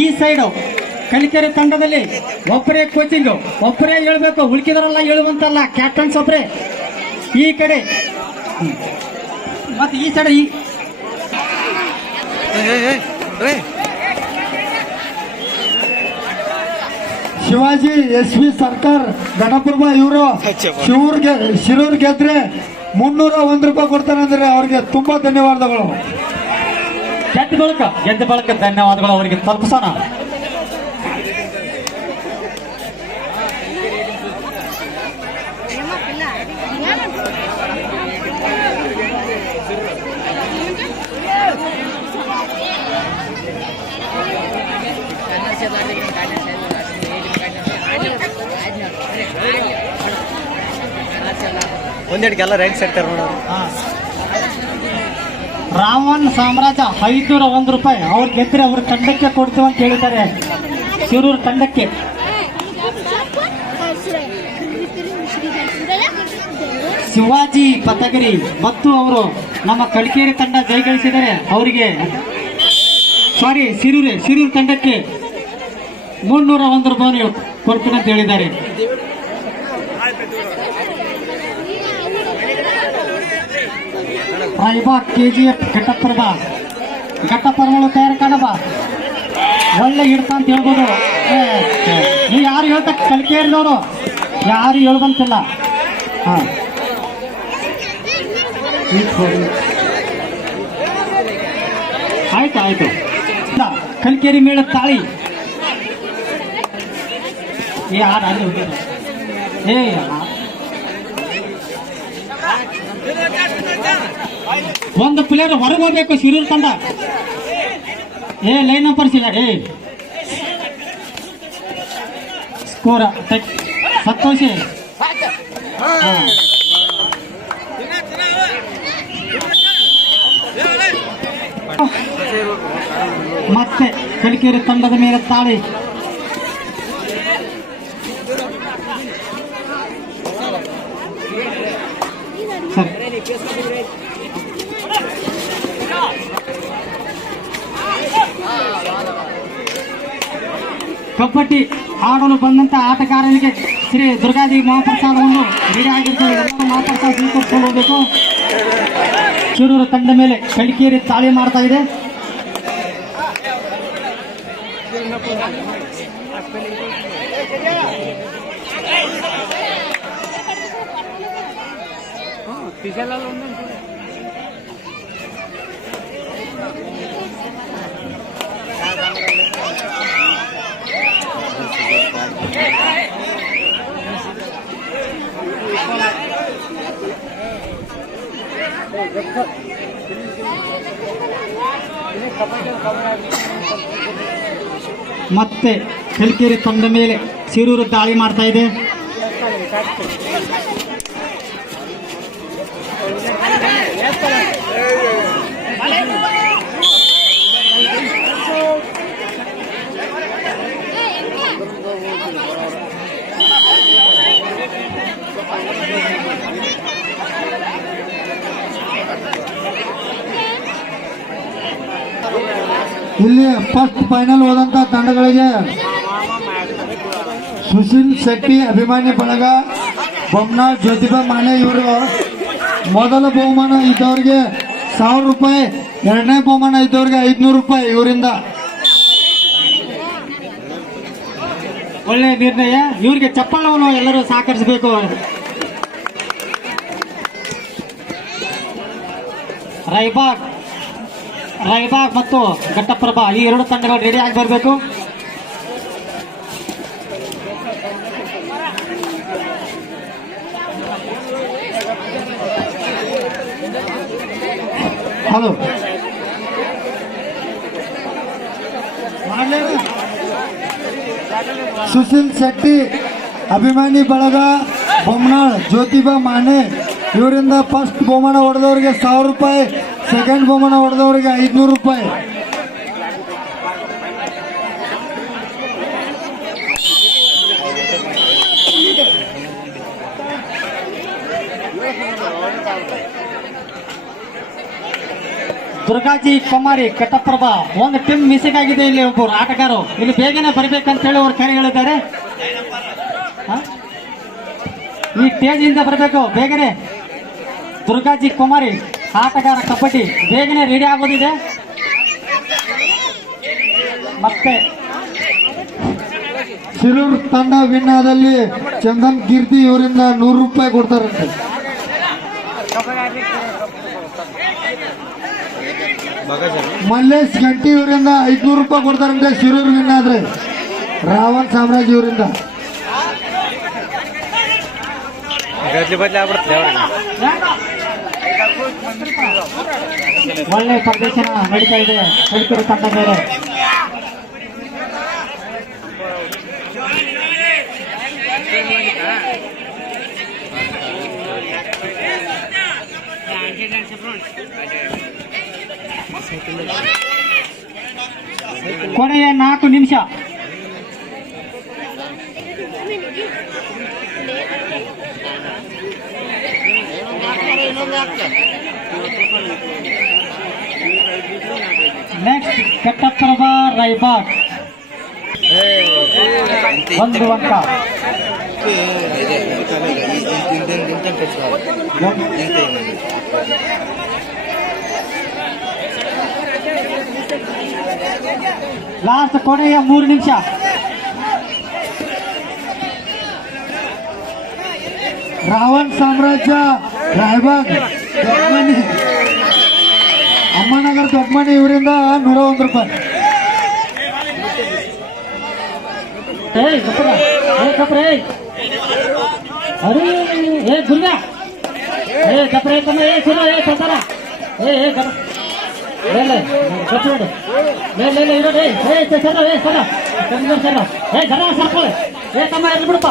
ಈ ಸೈಡು ಕಲಿಕೆರೆ ತಂಡದಲ್ಲಿ ಒಬ್ಬರೇ ಕೋಚಿಂಗ್ ಒಬ್ಬರೇ ಹೇಳ್ಬೇಕು. ಉಳ್ಕಿದರೆಲ್ಲ ಹೇಳುವಂತಲ್ಲ ಕ್ಯಾಪ್ಟನ್ಸ್ ಒಬ್ಬರೇ ಈ ಕಡೆ. ಮತ್ತೆ ಈ ಸೈಡ್ ಈ ಶಿವಾಜಿ ಎಸ್ ವಿ ಸರ್ಕಾರ್ ಗಣಪುರ್ಮ ಇವರು ಶಿವೂರ್ಗೆ ಶಿರೂರ್ ಗೆದ್ರೆ ಮುನ್ನೂರ ಒಂದ್ ರೂಪಾಯಿ ಕೊಡ್ತಾರೆ ಅಂದ್ರೆ ಅವ್ರಿಗೆ ತುಂಬಾ ಧನ್ಯವಾದಗಳು. ಗೆದ್ದ ಬಳಕ ಗೆದ್ದ ಬಳಕ ಧನ್ಯವಾದಗಳು ಅವರಿಗೆ ತಲುಪಿಸೋಣ ಒಂದೆರಡ್ಗೆಲ್ಲ ರೈಟ್ ಸೈಡ್ ನೋಡೋರು ರಾಮನ್ ಸಾಮ್ರಾಜ್ಯ ಐದುನೂರ ಒಂದು ರೂಪಾಯಿ. ಅವ್ರು ಗೆದ್ರೆ ಅವ್ರ ತಂಡಕ್ಕೆ ಕೊಡ್ತೀವಿ ಅಂತ ಹೇಳಿದ್ದಾರೆ. ಶಿರೂರು ತಂಡಕ್ಕೆ. ಶಿವಾಜಿ ಪತಗಿರಿ ಮತ್ತು ಅವರು ನಮ್ಮ ಕಡಿಕೇರಿ ತಂಡ ಜಯಗಳಿಸಿದರೆ ಅವರಿಗೆ ಸಾರಿ ಸಿರೂರೆ ಸಿರೂರು ತಂಡಕ್ಕೆ ಮುನ್ನೂರ ಒಂದು ರೂಪಾಯಿ ಕೊಡ್ತೀನಿ ಅಂತ ಹೇಳಿದ್ದಾರೆ. Raibag K G F Ghataprabha ಘಟ್ಟಪರ್ವಗಳು ತಯಾರು ಬಾ ಒಳ್ಳೆ ಹಿಡ್ತ ಅಂತ ಹೇಳ್ಬೋದು. ನೀವು ಯಾರು ಹೇಳ್ತ ಕಲಿಕೇರಿದವರು ಯಾರು ಹೇಳ್ದಂತಿಲ್ಲ. ಹಾಂ. ಆಯ್ತು ಆಯ್ತು. ಕಲಿಕೇರಿ ಮೇಳ ತಾಳಿ. ಏ ಯಾರು ಅಲ್ಲಿ ಹೋಗ್ಯಾರ? ಏ ಒಂದು ಪ್ಲೇಯರ್ ಹೊರಗೆ ಹೋಗ್ಬೇಕು ಶಿರೂರ್ ತಂಡ. ಏ ಲೈನ್ ನಂಬರ್ ಸಿಗ ಏ. ಸ್ಕೋರ ಸಂತೋಷಿ. ಹಾ. ಮತ್ತೆ ಕಲಿಕೆರೆ ತಂಡದ ಮೇಲೆ ತಾಳಿ. ಸರಿ ಕಬಡ್ಡಿ ಆಡಲು ಬಂದಂತ ಆಟಗಾರನಿಗೆ ಶ್ರೀ ದುರ್ಗಾದೇವಿ ಮಹಾಪ್ರಸಾದವನ್ನು ನೀಡಿ ಆಗಿರ್ತದೆ. ಎಲ್ಲರೂ ಮಹಾಪ್ರಸಾದ ಸ್ವೀಕರಿಸಿಕೊಂಡು ಹೋಗಬೇಕು. ಶಿರೂರು ತಂಡ ಮೇಲೆ ಕಳಿಕೇರಿ ತಾಳಿ ಮಾಡ್ತಾ ಇದೆ. ಮತ್ತೆ ಕೆಲ್ಕೆರಿ ತಂದ ಮೇಲೆ ಸಿರೂರು ದಾಳಿ ಮಾಡ್ತಾ ಇದೆ. ಇಲ್ಲಿ ಫಸ್ಟ್ ಫೈನಲ್ ಹೋದಂತ ತಂಡಗಳಿಗೆ ಸುಶೀಲ್ ಶೆಟ್ಟಿ, ಅಭಿಮಾನಿ ಬಳಗ ಬೊಮ್ಮನಾಳ್ ಜ್ಯೋತಿಬಾ ಮಾನೆ ಇವರು ಮೊದಲ ಬಹುಮಾನ ಇದ್ದವ್ರಿಗೆ ಸಾವಿರ ರೂಪಾಯಿ, ಎರಡನೇ ಬಹುಮಾನ ಇದ್ದವ್ರಿಗೆ ಐದ್ನೂರು ರೂಪಾಯಿ ಇವರಿಂದ. ಒಳ್ಳೆ ನಿರ್ಣಯ. ಇವರಿಗೆ ಚಪ್ಪಳವನ್ನು ಎಲ್ಲರೂ ಸಹಕರಿಸಬೇಕು ರೈಬಾಗ್. ರೈಬಾಗ್ ಮತ್ತು ಘಟ್ಟಪ್ರಭಾ ಈ ಎರಡು ತಂಡಗಳು ರೆಡಿ ಆಗಿ ಬರಬೇಕು. ಹಲೋ. ಸುಶೀಲ್ ಶೆಟ್ಟಿ, ಅಭಿಮಾನಿ ಬಳಗ ಬೊಮ್ಮನಾಳ್ ಜ್ಯೋತಿಬಾ ಮಾನೆ, ಇವರಿಂದ ಫಸ್ಟ್ ಬಹುಮಾನ ಹೊಡೆದವ್ರಿಗೆ ಸಾವಿರ ರೂಪಾಯಿ. ಸೆಕೆಂಡ್ ಬೊಮ್ಮನ ಹೊಡೆದವ್ರಿಗೆ ಐದ್ನೂರು ರೂಪಾಯಿ. ದುರ್ಗಾಜಿ ಕುಮಾರಿ, ಕಟ್ಟಪ್ರಭಾ, ಒಂದು ಟೀಮ್ ಮಿಸಿಂಗ್ ಆಗಿದೆ ಇಲ್ಲಿ ಒಬ್ಬರು ಆಟಗಾರರು ಇಲ್ಲಿ ಬೇಗನೆ ಬರಬೇಕಂತ ಹೇಳಿ ಅವ್ರು ಕರೆ ಹೇಳಿದ್ದಾರೆ? ಈ ಸ್ಟೇಜ್ ಬರಬೇಕು, ಬೇಗನೆ. ದುರ್ಗಾಜಿ ಕುಮಾರಿ ಆಟಗಾರ ಕಬಡ್ಡಿ ಬೇಗನೆ ರೆಡಿ ಆಗೋದಿದೆ. ಮತ್ತೆ ಶಿರೂರ್ ತಂಡ ವಿನ್ ಆದಲ್ಲಿ ಚಂದನ್ ಕೀರ್ತಿ ಇವರಿಂದ ನೂರು ರೂಪಾಯಿ ಕೊಡ್ತಾರಂತೆ ಮಲ್ಲೇಶ್ ಗಂಟಿ ಇವರಿಂದ ಐದ್ನೂರು ರೂಪಾಯಿ ಕೊಡ್ತಾರಂತೆ ಶಿರೂರ್ ವಿನ್ ಆದ್ರೆ ರಾವಣ್ ಸಾಮ್ರಾಜ್ಯ ಇವರಿಂದ. ಬದಲಿ ಬದ್ಲಿ ಆಗ್ಬಿಡ್ತದೆ ಅವ್ರಿಗೆ. ಒಳ್ಳೆ ಪ್ರದರ್ಶನ ನಡೀತಾ ಇದೆ. ಕಲಿಕರು ತಂಡ ಮೇಲೆ. ಕೊನೆಯ ನಾಲ್ಕು ನಿಮಿಷ. ನೆಕ್ಸ್ಟ್ ಕಟ್ಟಪ್ರಭ ರೈಬಾಗ್ ಒಂದು ಅಂಕ ಲಾಸ್ಟ್ ಕೊನೆಯ ಮೂರು ನಿಮಿಷ. ರಾವಣ್ ಸಾಮ್ರಾಜ್ಯ. ರಾಯಬಾಗ್ ದೊಡ್ಡಮನಿ ಅಮ್ಮನಗರ ದೊಡ್ಡಮನಿ ಇವರಿಂದ ನೂರ ಒಂದು ರೂಪಾಯಿ ಏಯ್ ಕಪ್ರ ಏ ಕಪ್ರ ಏಯ್ ಅರೆ ಏ ಗುರ್ಗ ಏ ಕಪ್ರ ಏ ತಮ್ಮ ಏ ಸುರ ಏ ಕಪ್ರ ಏ ಏ ಕಪ್ರ ಲೇ ಲೇ ಕಪ್ರ ಇಡು. ಲೇ ಲೇ ಲೇ ಇರೋದು ಏ ಏ ಸರ ಸರ ಏ ಸರ ಕಮ್ಮಿ ಸರ ಏ ಜರ ಸರ್ಕೊಳ್ಳಿ ಏ ತಮ್ಮ ಎಲ್ಲಿ ಬಿಡಪ್ಪ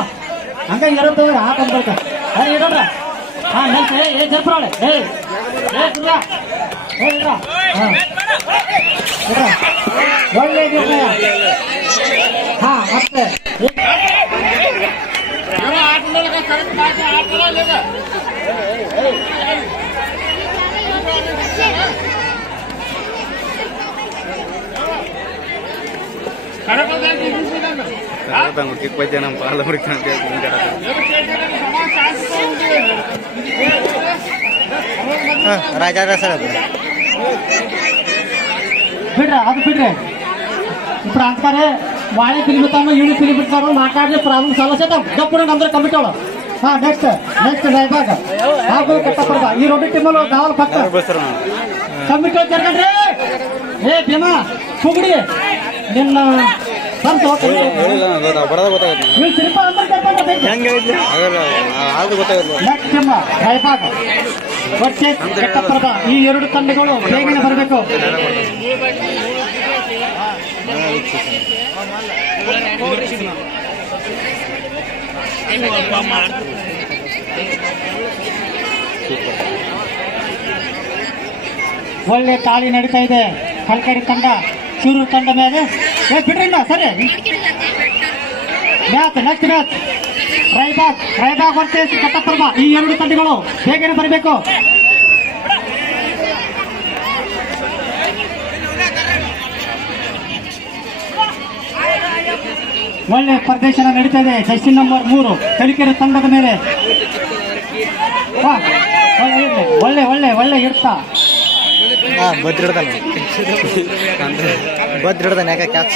ಹಂಗ ಇರೋದು ಆಟ ಬರ್ಕ ಅರೆ ಇಡೋದ್ರ ಹಾ ನೆಲ್ಸ ಏ ಏ ಜರ್ಪರಾಳೆ ಏ ಏ ಗುರ್ಗ ಏ ಇಡ್ರ ಹಾ ಇಡ್ರ ಒಳ್ಳೆ ನಿರ್ಣಯ ಹಾ ಮತ್ತೆ ಹುಡುಕಿ ಕೊಯ್ತೆ ನಮ್ಮ ಪಾಲ ಹುಡುಕಿ ಅಂತ ರಾಜ ಸರ್ ಅದು ಬಿಡ್ರ ಅದು ಬಿಡ್ರಿ ఇప్పుడు ಅಂತಾರೆ ವಾಳೆ ತಿಳಿ ಬಿಡ್ತಾವ ಇಳಿ ತಿಳಿ ಬಿಡ್ತಾರ ಮಾತಾಡ್ಲಿ ಪ್ರಾಬ್ಲಮ್ ಸಮಸ್ಯೆ ಗಪ್ಪುರ ನಮ್ದ್ರ ಕಮಿಟೋಳ ಹಾ ನೆಕ್ಸ್ಟ್ ನೆಕ್ಸ್ಟ್ ಲೈಫಾಗ ಹಾಗೂ ಕಟ್ಟಪ್ರದ ಈ ರೊಟ್ಟಿ ಟೀಮಲ್ಲಿ ದಾವಲ್ ಪಕ್ಕ ಬಸ್ಸರು ಕಮಿಟಿ ಜರ್ಗಂಡ್ರಿ ಏ ಭೀಮಾ ಸುಗುಡಿ ನಿನ್ನ ಬಂತು ಬರೋದ ಗೊತ್ತಾಗುತ್ತೆ ನೀವು ಸಿರಿಪ ಅಂದ್ರೆ ಲೈಫಾಗ ವರ್ಸೆಸ್ ಈ ಎರಡು ತಂಡಗಳು ಬೇಗನೆ ಬರಬೇಕು? ಒಳ್ಳೆ ತಾಳಿ ನಡೀತಾ ಇದೆ. ಕಲ್ಕಡಿ ತಂಡ ಚೂರು ತಂಡ ಮೇಲೆ. ಬಿಡ್ರಿಂದ ಸರಿ. Match next match Raibag Raibag versus Ghataprabha ಈ ಎರಡು ತಂಡಗಳು ಬೇಗನೆ ಬರಬೇಕು? ಒಳ್ಳೆ ಪ್ರದರ್ಶನ ನಡೀತಾ ಇದೆ. ಜಸ್ಟಿನ್ ನಂಬರ್ ಮೂರು ಕಲಿಕೆರೆ ತಂಡದ ಮೇಲೆ. ಒಳ್ಳೆ. ಒಳ್ಳೆ ಒಳ್ಳೆ ಇಡ್ತಾ ಭದ್ರಿಡ್ದಾನ. ಭದ್ರಿಡ್ದಾನ ಯಾಕೆ ಕ್ಯಾಚ್